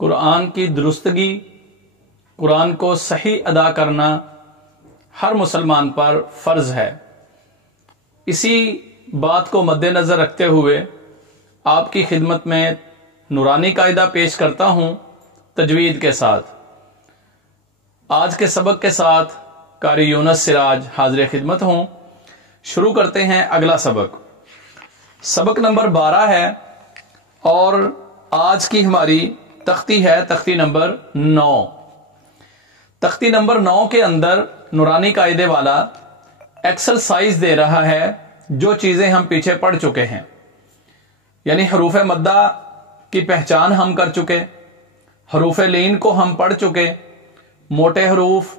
قرآن کی درستگی، قرآن کو صحیح ادا کرنا ہر مسلمان پر فرض ہے۔ اسی بات کو مد نظر رکھتے ہوئے آپ کی خدمت میں نورانی قاعدہ پیش کرتا ہوں تجوید کے ساتھ۔ آج کے سبق کے ساتھ قاری یونس سراج حاضر خدمت ہوں۔ شروع کرتے ہیں اگلا سبق۔ سبق نمبر 12 ہے اور آج کی ہماری تختی ہے تختی نمبر 9۔ تختی نمبر 9 کے اندر نورانی قاعدے والا ایکسرسائز دے رہا ہے جو چیزیں ہم پیچھے پڑھ چکے ہیں، یعنی حروف مدہ کی پہچان ہم کر چکے، حروف لین کو ہم پڑھ چکے، موٹے حروف،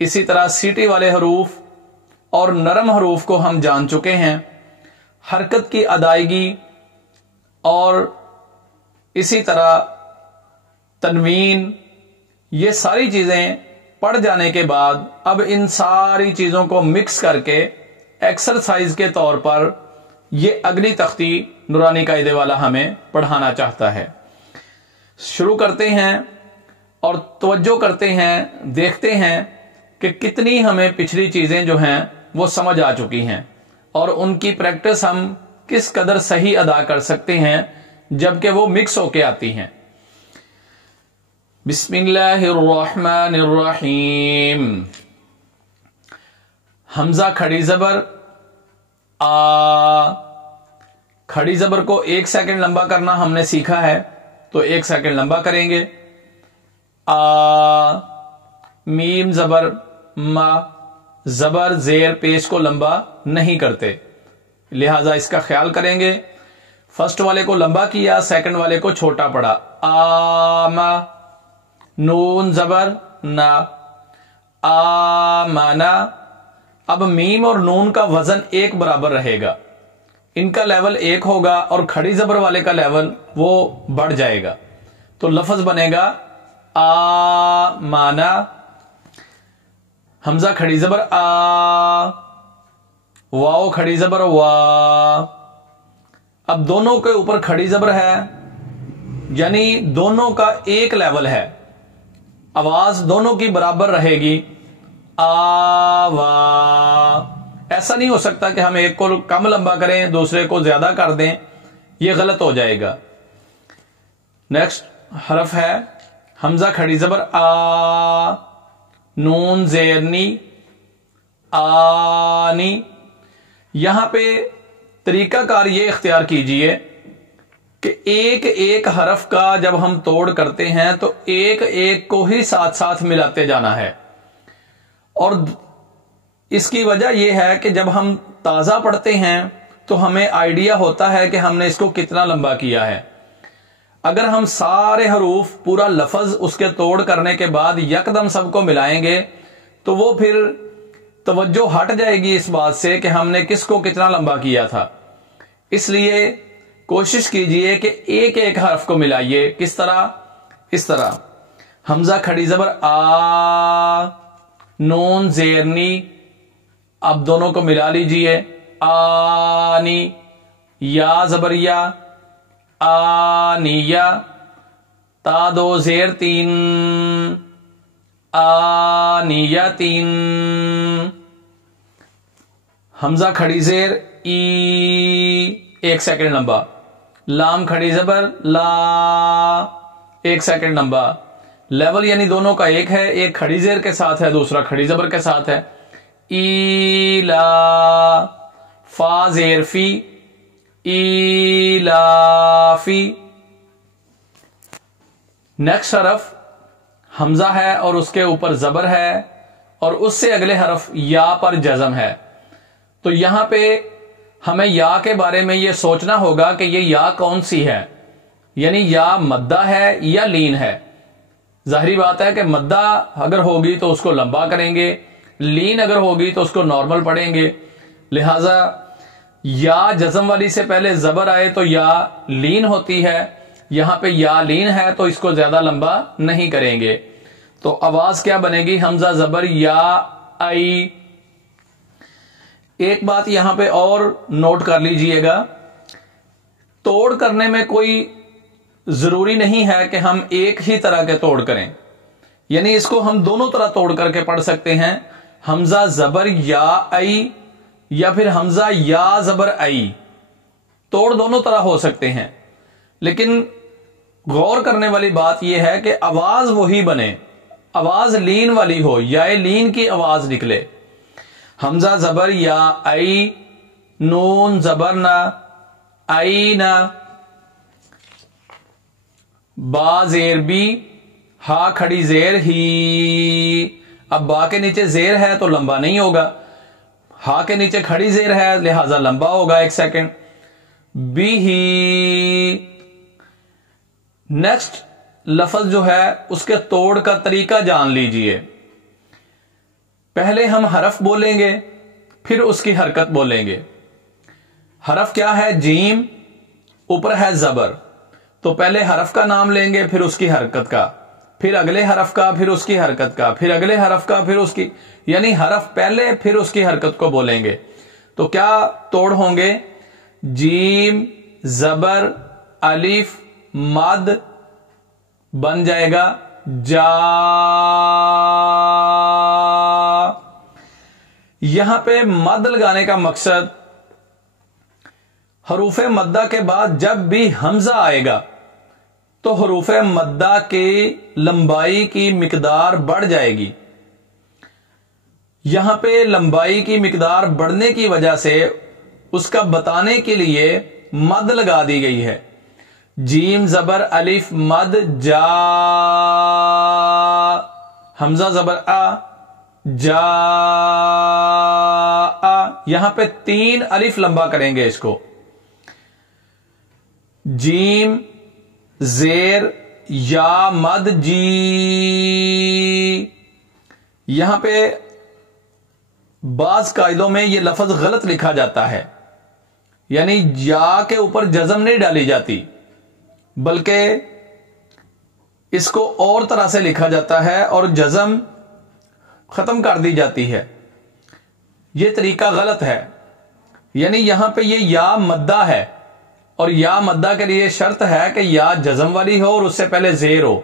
اسی طرح سیٹی والے حروف اور نرم حروف کو ہم جان چکے ہیں، حرکت کی ادائیگی اور اسی طرح تنوین، یہ ساری چیزیں پڑھ جانے کے بعد اب ان ساری چیزوں کو مکس کر کے ایکسرسائز کے طور پر یہ اگلی تختی نورانی قاعدے والا ہمیں پڑھانا چاہتا ہے۔ شروع کرتے ہیں اور توجہ کرتے ہیں، دیکھتے ہیں کہ کتنی ہمیں پچھلی چیزیں جو ہیں وہ سمجھ آ چکی ہیں اور ان کی پریکٹس ہم کس قدر صحیح ادا کر سکتے ہیں جبکہ وہ مکس ہو کے آتی ہیں۔ بسم اللہ الرحمن الرحیم۔ حمزہ کھڑی زبر آ، کھڑی زبر کو 1 سیکنڈ لمبا کرنا ہم نے سیکھا ہے تو 1 سیکنڈ لمبا کریں گے۔ آ، میم زبر ما، زبر زیر پیش کو لمبا نہیں کرتے، لہذا اس کا خیال کریں گے۔ فرسٹ والے کو لمبا کیا، سیکنڈ والے کو چھوٹا پڑا۔ آما، نون زبر نا، آمانا۔ اب میم اور نون کا وزن ایک برابر رہے گا، ان کا لیول 1 ہوگا اور کھڑی زبر والے کا لیول وہ بڑھ جائے گا، تو لفظ بنے گا آمانا۔ حمزہ کھڑی زبر آ، واو کھڑی زبر وا۔ اب دونوں کے اوپر کھڑی زبر ہے، یعنی دونوں کا ایک لیول ہے، آواز دونوں کی برابر رہے گی۔ آوا، ایسا نہیں ہو سکتا کہ ہم ایک کو کم لمبا کریں دوسرے کو زیادہ کر دیں، یہ غلط ہو جائے گا۔ نیکسٹ حرف ہے حمزہ کھڑی زبر آ، نون زیرنی، آنی۔ یہاں پہ طریقہ کار یہ اختیار کیجئے کہ ایک ایک حرف کا جب ہم توڑ کرتے ہیں تو ایک ایک کو ہی ساتھ ساتھ ملاتے جانا ہے، اور اس کی وجہ یہ ہے کہ جب ہم تازہ پڑھتے ہیں تو ہمیں آئیڈیا ہوتا ہے کہ ہم نے اس کو کتنا لمبا کیا ہے۔ اگر ہم سارے حروف پورا لفظ اس کے توڑ کرنے کے بعد یکدم سب کو ملائیں گے تو وہ پھر توجہ ہٹ جائے گی اس بات سے کہ ہم نے کس کو کتنا لمبا کیا تھا۔ اس لیے کوشش کیجئے کہ ایک ایک حرف کو ملائیے۔ کس طرح؟ اس طرح حمزہ کھڑی زبر آ، نون زیرنی، اب دونوں کو ملا لیجئے۔ آنی، یا زبر یا، آنیا، تا 2 زیر 3، آنیتین۔ حمزہ کھڑی زیر ای، 1 سیکنڈ لمبا۔ لام کھڑی زبر لا، 1 سیکنڈ لمبا۔ لیول یعنی دونوں کا ایک ہے، ایک کھڑی زیر کے ساتھ ہے، دوسرا کھڑی زبر کے ساتھ ہے۔ ایلا، فا زیر فی، ایلافی۔ نیکسٹ حرف حمزہ ہے اور اس کے اوپر زبر ہے اور اس سے اگلے حرف یا پر جزم ہے، تو یہاں پہ ہمیں یا کے بارے میں یہ سوچنا ہوگا کہ یہ یا کون سی ہے، یعنی یا مدہ ہے یا لین ہے۔ ظاہری بات ہے کہ مدہ اگر ہوگی تو اس کو لمبا کریں گے، لین اگر ہوگی تو اس کو نارمل پڑھیں گے، لہذا یا جزم والی سے پہلے زبر آئے تو یا لین ہوتی ہے، یہاں پہ یا لین ہے تو اس کو زیادہ لمبا نہیں کریں گے، تو آواز کیا بنے گی؟ حمزہ زبر یا آئی۔ ایک بات یہاں پہ اور نوٹ کر لیجئے گا، توڑ کرنے میں کوئی ضروری نہیں ہے کہ ہم ایک ہی طرح کے توڑ کریں، یعنی اس کو ہم دونوں طرح توڑ کر کے پڑھ سکتے ہیں، حمزہ زبر یا ای یا پھر حمزہ یا زبر ای، توڑ دونوں طرح ہو سکتے ہیں، لیکن غور کرنے والی بات یہ ہے کہ آواز وہی بنے، آواز لین والی ہو، یا لین کی آواز نکلے۔ حمزہ زبر یا ای، نون زبر نہ، ای نہ، با زیر بی، ہا کھڑی زیر ہی۔ اب با کے نیچے زیر ہے تو لمبا نہیں ہوگا، ہا کے نیچے کھڑی زیر ہے لہذا لمبا ہوگا، ایک سیکنڈ، بی ہی۔ نیکسٹ لفظ جو ہے اس کے توڑ کا طریقہ جان لیجئے۔ پہلے ہم حرف بولیں گے، پھر اس کی حرکت بولیں گے۔ حرف کیا ہے؟ جیم، اوپر ہے زبر، تو پہلے حرف کا نام لیں گے، پھر اس کی حرکت کا، پھر اگلے حرف کا، پھر اس کی حرکت کا، پھر اگلے حرف کا، پھر اس کی، یعنی حرف پہلے پھر اس کی حرکت کو بولیں گے۔ تو کیا توڑ ہوں گے؟ جیم زبر الف مد بن جائے گا جا۔ یہاں پہ مد لگانے کا مقصد، حروف مدہ کے بعد جب بھی حمزہ آئے گا تو حروف مدہ کی لمبائی کی مقدار بڑھ جائے گی۔ یہاں پہ لمبائی کی مقدار بڑھنے کی وجہ سے اس کا بتانے کے لیے مد لگا دی گئی ہے۔ جیم زبر الف مد جا، حمزہ زبر آ، جا آ، یہاں پہ 3 الف لمبا کریں گے اس کو۔ جیم زیر یا مد جی، یہاں پہ بعض قاعدوں میں یہ لفظ غلط لکھا جاتا ہے، یعنی یا کے اوپر جزم نہیں ڈالی جاتی بلکہ اس کو اور طرح سے لکھا جاتا ہے اور جزم ختم کر دی جاتی ہے۔ یہ طریقہ غلط ہے، یعنی یہاں پہ یہ یا مدہ ہے، اور یا مدہ کے لیے شرط ہے کہ یا جزم والی ہو اور اس سے پہلے زیر ہو،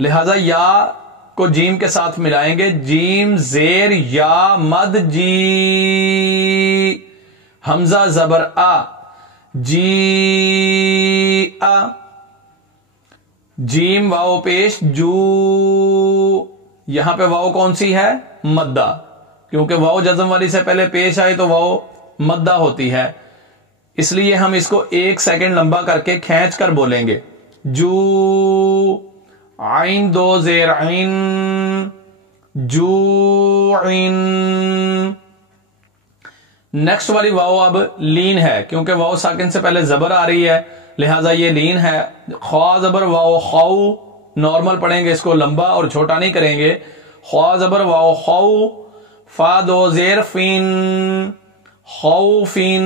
لہذا یا کو جیم کے ساتھ ملائیں گے، جیم زیر یا مد جی، حمزہ زبر آ، جی آ، جیم واو پیش جو، یہاں پہ واو کون سی ہے؟ مدہ، کیونکہ واو جزم والی سے پہلے پیش آئے تو واو مدہ ہوتی ہے، اس لیے ہم اس کو 1 سیکنڈ لمبا کر کے کھینچ کر بولیں گے۔ جو، عین 2 زیر عین، جو عین۔ نیکسٹ والی واو اب لین ہے، کیونکہ واو ساکن سے پہلے زبر آ رہی ہے لہذا یہ لین ہے۔ خوا زبر واو خاؤ، نارمل پڑھیں گے اس کو، لمبا اور چھوٹا نہیں کریں گے۔ خوا زبر واو خاؤ، فا 2 زیر فین، خوفین۔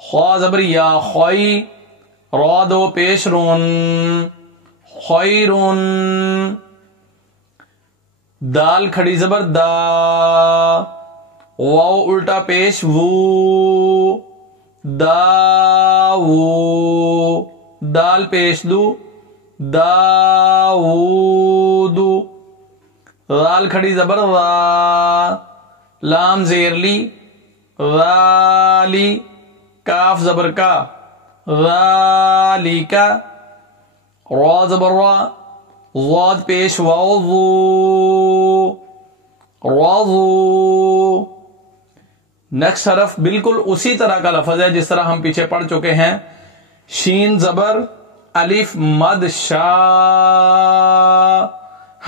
خوا زبر یا خوئی، را 2 پیش رون، خیرون۔ دال کھڑی زبر دا، واو الٹا پیش وو، دا وو، دال پیش دو، دا وو دو۔ رال کھڑی زبر را، لام زیر لی، رالی۔ کاف زبر کا، رالی کا۔ را زبر را، ضاد پیش واو ضو، راضو۔ نیکسٹ حرف بالکل اسی طرح کا لفظ ہے جس طرح ہم پیچھے پڑھ چکے ہیں۔ شین زبر الف مد شا،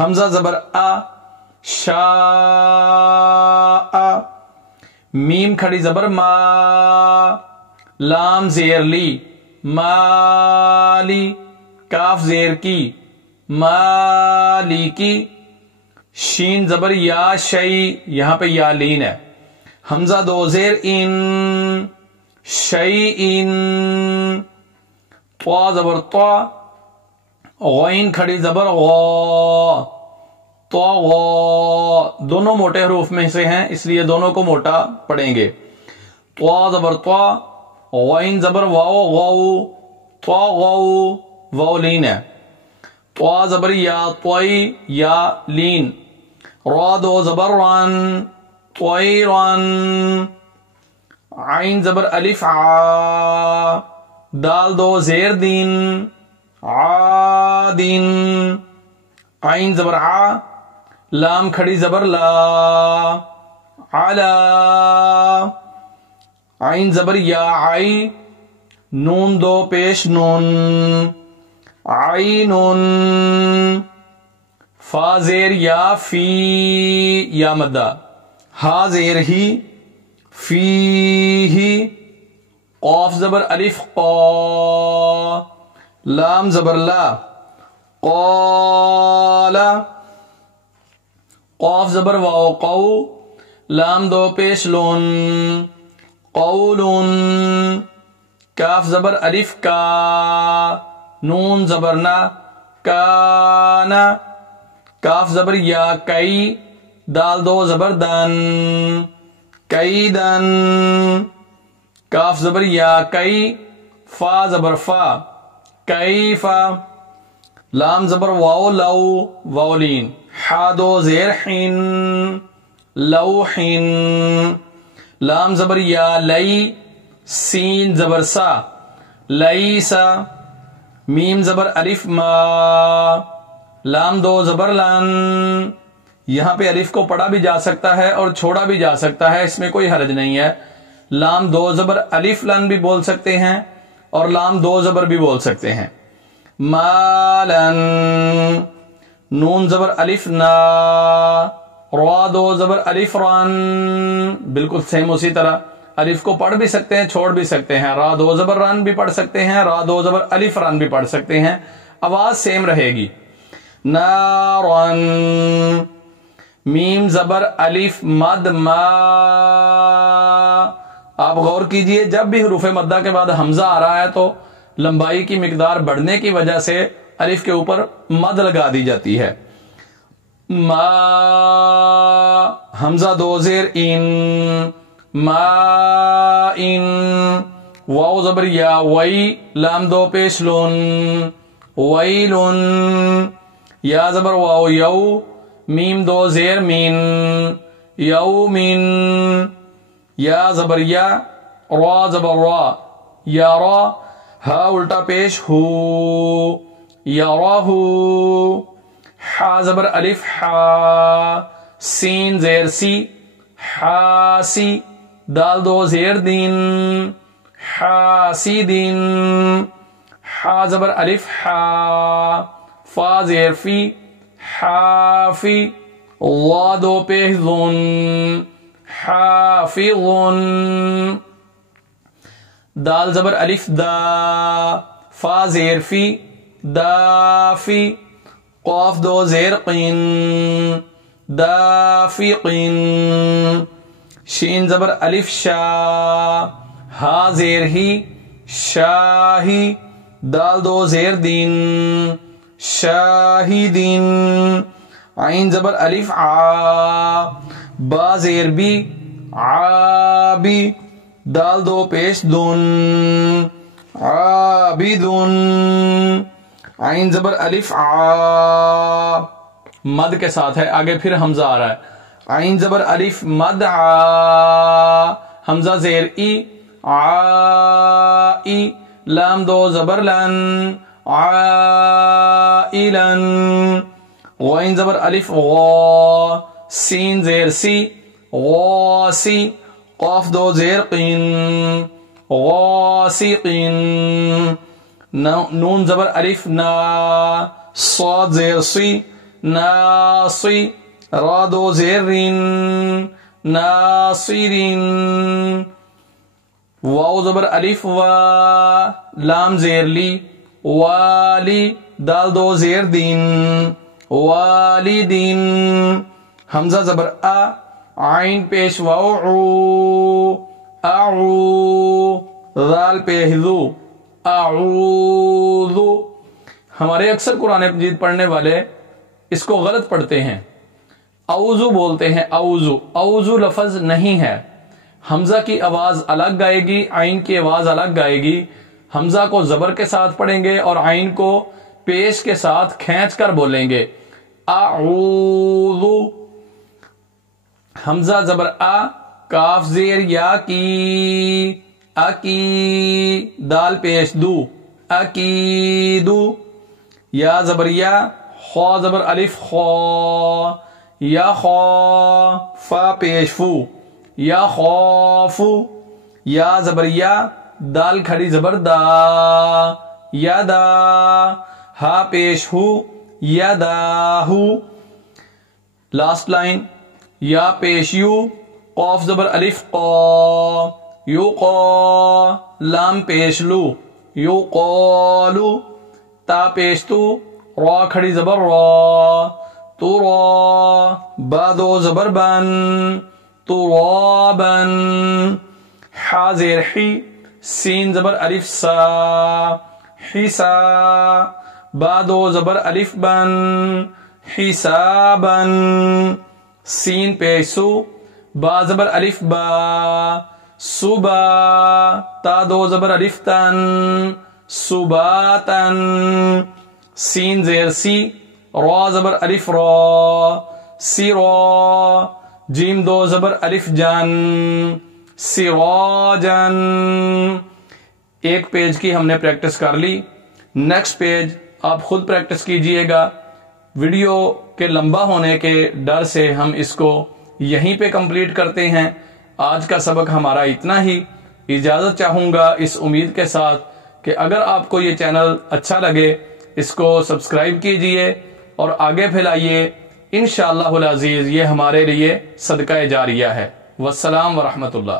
حمزہ زبر آ، شا آ۔ میم کھڑی زبر ما، لام زیر لی، مالی۔ کاف زیر کی، مالی کی۔ شین زبر یا شئی، یہاں پہ یا لین ہے۔ حمزہ 2 زیر ان، شیئن۔ طا زبر طا، غین کھڑی زبر غا، طغا۔ دونوں موٹے حروف میں سے ہیں اس لیے دونوں کو موٹا پڑھیں گے۔ طا زبر طا، غین زبر واو غاو، طغوا واو لین ہے. طوا زبر یا طوئی یا لین. را دو زبر ران طویران. عین زبر الف عا. دال دو زیر دین عادین. عین زبر ع. لام کھڑی زبر لا علا. عین زبر یا عی. نون دو پیش نون عینون. فا زیر یا فی یا مدہ. ہا زیر ہی فی ہی. قاف زبر الف قا. لام زبر لا قال. قاف زبر واو قو. لام دو پیش لون قولون. کاف زبر الف کا. نون زبر نا کانا. کاف زبر یا کئی. دال دو زبر دن کیدن. کاف زبر یا کئی. فا زبر فا کیفا. لام زبر واو لو واولین. حا دو زیر حین لوحین. لام زبر یا لئی. سین زبر سا لیسا. میم زبر الف ما. لام دو زبر لن. یہاں پہ الف کو پڑھا بھی جا سکتا ہے اور چھوڑا بھی جا سکتا ہے، اس میں کوئی حرج نہیں ہے. لام دو زبر الف لن بھی بول سکتے ہیں اور لام دو زبر بھی بول سکتے ہیں. مالن. نون زبر الف نا. را دو زبر الف ران. بالکل سیم اسی طرح الف کو پڑھ بھی سکتے ہیں چھوڑ بھی سکتے ہیں. را دو زبر ران بھی پڑھ سکتے ہیں. را دو زبر الف ران بھی پڑھ سکتے ہیں. آواز سیم رہے گی. نارن. میم زبر الف مد ما. آپ غور کیجئے جب بھی حروف مدہ کے بعد حمزہ آ رہا ہے تو لمبائی کی مقدار بڑھنے کی وجہ سے الف کے اوپر مد لگا دی جاتی ہے. ما. حمزہ دو زیر ان ما ان. واو زبر یا وئی. لام دو پیش لون ویلن. یا زبر واو یو. میم دو زیر مین یومین. یا زبر یا. را زبر را یا را. ہا الٹا پیش ہو یا راہو. حا زبر الف حا. سین زیر سی حاسی. دال دو زیر دین حاسدین. حا زبر الف حا. فا زیر فی حافی. وا دو پیش ذن حافظن. دال زبر الف دا. فا زیر فی دافی. قاف دو زیر قین دافقین. شین زبر الف شا. ہا زیر ہی شاہی. دال دو زیر دین شاہدین. عین زبر الف عا. با زیر بی عابی. دال دو پیش دن عابدن. عین زبر الف عا. مد کے ساتھ ہے. آگے پھر حمزہ آ رہا ہے. عین زبر الف مد عا. حمزہ زیر ای عائی. لام دو زبر لن عائلن. غین زبر الف غا. سین زیر سی غاسی. قاف دو زیر قین غاسقین. نون زبر الف نا. صاد زیر سی ناصی. را دو زیر رین ناصرین. واو زبر الف وا. لام زیر لی والی. دال دو زیر دین والدین. حمزہ زبر آ. عین پیش واو عو اعو. ذال پیش ذو اعوذ. ہمارے اکثر قرآن مجید پڑھنے والے اس کو غلط پڑھتے ہیں. اوزو بولتے ہیں اوزو. اوزو لفظ نہیں ہے. حمزہ کی آواز الگ گائے گی عین کی آواز الگ گائے گی. حمزہ کو زبر کے ساتھ پڑھیں گے اور عین کو پیش کے ساتھ کھینچ کر بولیں گے اعوذ. حمزہ زبر کاف زیر یا کی اکی دال پیش دو اکیدو. یا زبر یا خا زبر الف خا یا خا فا پیش فو یا خوفو. یا زبر یا دال کھڑی زبر دا یا دا ہا پیش ہو یا دا ہو. لاسٹ لائن یا پیش یو قاف زبر الف قا یو قا لام پیش لو یو قالو. تا پیش تو را کھڑی زبر را تو را. با دو زبر بن تو را بن. حا زیر حی سین زبر الف سا حسا. با دو زبر الف بن حسابن. سین پیسو با زبر الف با صبا. تا دو زبر الف تن صباتن. سین زیر سی را زبر الف را سی را. جیم دو زبر الف جن سراجن. ایک پیج کی ہم نے پریکٹس کر لی. نیکسٹ پیج آپ خود پریکٹس کیجئے گا. ویڈیو کے لمبا ہونے کے ڈر سے ہم اس کو یہیں پہ کمپلیٹ کرتے ہیں. آج کا سبق ہمارا اتنا ہی. اجازت چاہوں گا اس امید کے ساتھ کہ اگر آپ کو یہ چینل اچھا لگے اس کو سبسکرائب کیجئے اور آگے پھیلائیے. انشاءاللہ العزیز یہ ہمارے لیے صدقہ جاریہ ہے. والسلام ورحمۃ اللہ.